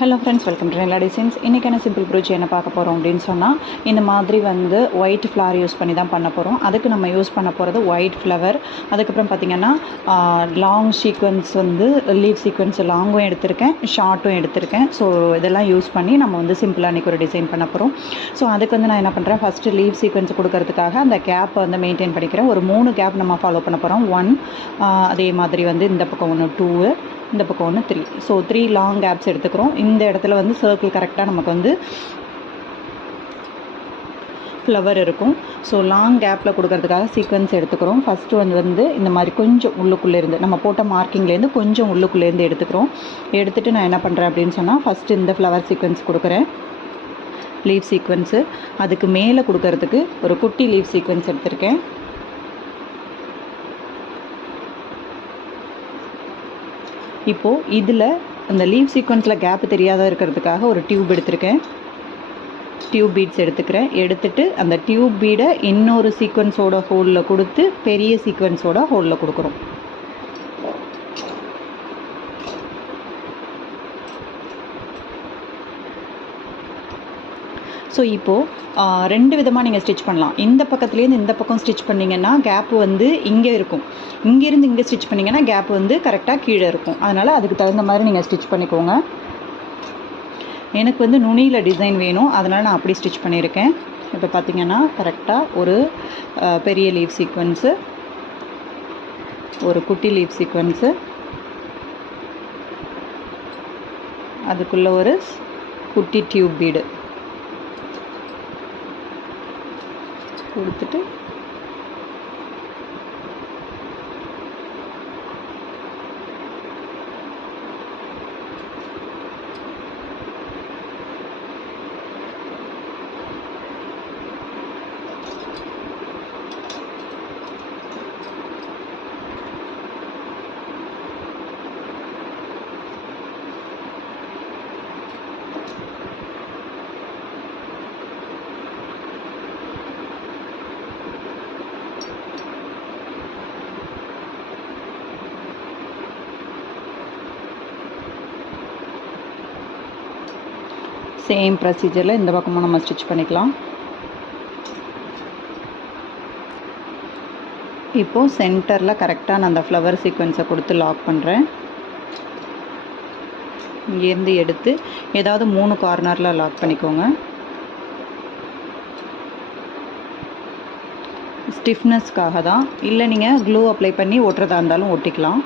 Hello friends, welcome to Nila designs. இன்றைக்கான simple brooch என்ன பார்க்க போகிறோம் அப்படின்னு சொன்னால், இந்த மாதிரி ஒயிட் ஃப்ளவர் யூஸ் பண்ணி தான் பண்ண போகிறோம். அதுக்கு நம்ம யூஸ் பண்ண போகிறது ஒயிட் ஃப்ளவர். அதுக்கப்புறம் பார்த்திங்கன்னா லாங் சீக்வன்ஸ் லீவ் சீக்வன்ஸ் லாங்கும் எடுத்திருக்கேன், ஷார்ட்டும் எடுத்திருக்கேன். ஸோ இதெல்லாம் யூஸ் பண்ணி நம்ம சிம்பிளாக அன்றைக்கி ஒரு டிசைன் பண்ண போகிறோம். ஸோ அதுக்கு நான் என்ன பண்ணுறேன், ஃபஸ்ட்டு லீவ் சீக்வன்ஸ் கொடுக்கறதுக்காக அந்த கேப்பை மெயின்டைன் பண்ணிக்கிறேன். ஒரு 3 கேப் நம்ம ஃபாலோ பண்ண போகிறோம். 1, அதே மாதிரி இந்த பக்கம் 1, 2, இந்த பக்கம் 1, 3. ஸோ 3 லாங் கேப்ஸ் எடுத்துக்கிறோம். இந்த இடத்துல சர்க்கிள் கரெக்டாக நமக்கு ஃப்ளவர் இருக்கும். ஸோ லாங் கேப்பில் கொடுக்கறதுக்காக சீக்வன்ஸ் எடுத்துக்கிறோம். ஃபஸ்ட்டு இந்த மாதிரி கொஞ்சம் உள்ளுக்குள்ளேருந்து நம்ம போட்ட மார்க்கிங்லேருந்து கொஞ்சம் உள்ளுக்குள்ளேருந்து எடுத்துக்கிறோம். எடுத்துகிட்டு நான் என்ன பண்ணுறேன் அப்படின்னு சொன்னால், ஃபஸ்ட்டு இந்த ஃப்ளவர் சீக்வன்ஸ் கொடுக்குறேன், லீவ் சீக்வன்ஸு. அதுக்கு மேலே கொடுக்கறதுக்கு ஒரு குட்டி லீவ் சீக்வன்ஸ் எடுத்திருக்கேன். இப்போது இதில் அந்த லீவ் சீக்வன்ஸில் கேப் தெரியாத இருக்கிறதுக்காக ஒரு டியூப் எடுத்திருக்கேன். டியூப் பீட்ஸ் எடுத்துக்கிறேன். எடுத்துகிட்டு அந்த டியூப் பீடை இன்னொரு சீக்வன்ஸோட ஹோலில் கொடுத்து பெரிய சீக்வன்ஸோட ஹோலில் கொடுக்குறோம். ஸோ இப்போது 2 விதமாக நீங்கள் ஸ்டிச் பண்ணலாம். இந்த பக்கத்துலேருந்து இந்த பக்கம் ஸ்டிச் பண்ணிங்கன்னா கேப்பு இங்கே இருக்கும். இங்கேருந்து இங்கே ஸ்டிச் பண்ணிங்கன்னா கேப்பு கரெக்டாக கீழே இருக்கும். அதனால் அதுக்கு தகுந்த மாதிரி நீங்கள் ஸ்டிச் பண்ணிக்கோங்க. எனக்கு நுனியில் டிசைன் வேணும், அதனால் நான் அப்படி ஸ்டிச் பண்ணியிருக்கேன். இப்போ பார்த்திங்கன்னா கரெக்டாக ஒரு பெரிய லீவ் சீக்வன்ஸு, ஒரு குட்டி லீவ் சீக்வன்ஸு, அதுக்குள்ளே ஒரு குட்டி டியூப் பீடு கொடுத்துட்டு சேம் ப்ரொசீஜரில் இந்த பக்கமும் நம்ம ஸ்டிச் பண்ணிக்கலாம். இப்போது சென்டரில் கரெக்டாக நான் அந்த ஃப்ளவர் சீக்வன்ஸை கொடுத்து லாக் பண்ணுறேன். இங்கேருந்து எடுத்து ஏதாவது 3 கார்னரில் லாக் பண்ணிக்கோங்க. ஸ்டிஃப்னஸ்க்காக தான். இல்லை நீங்கள் க்ளூ அப்ளை பண்ணி ஒட்டுறதா இருந்தாலும் ஒட்டிக்கலாம்.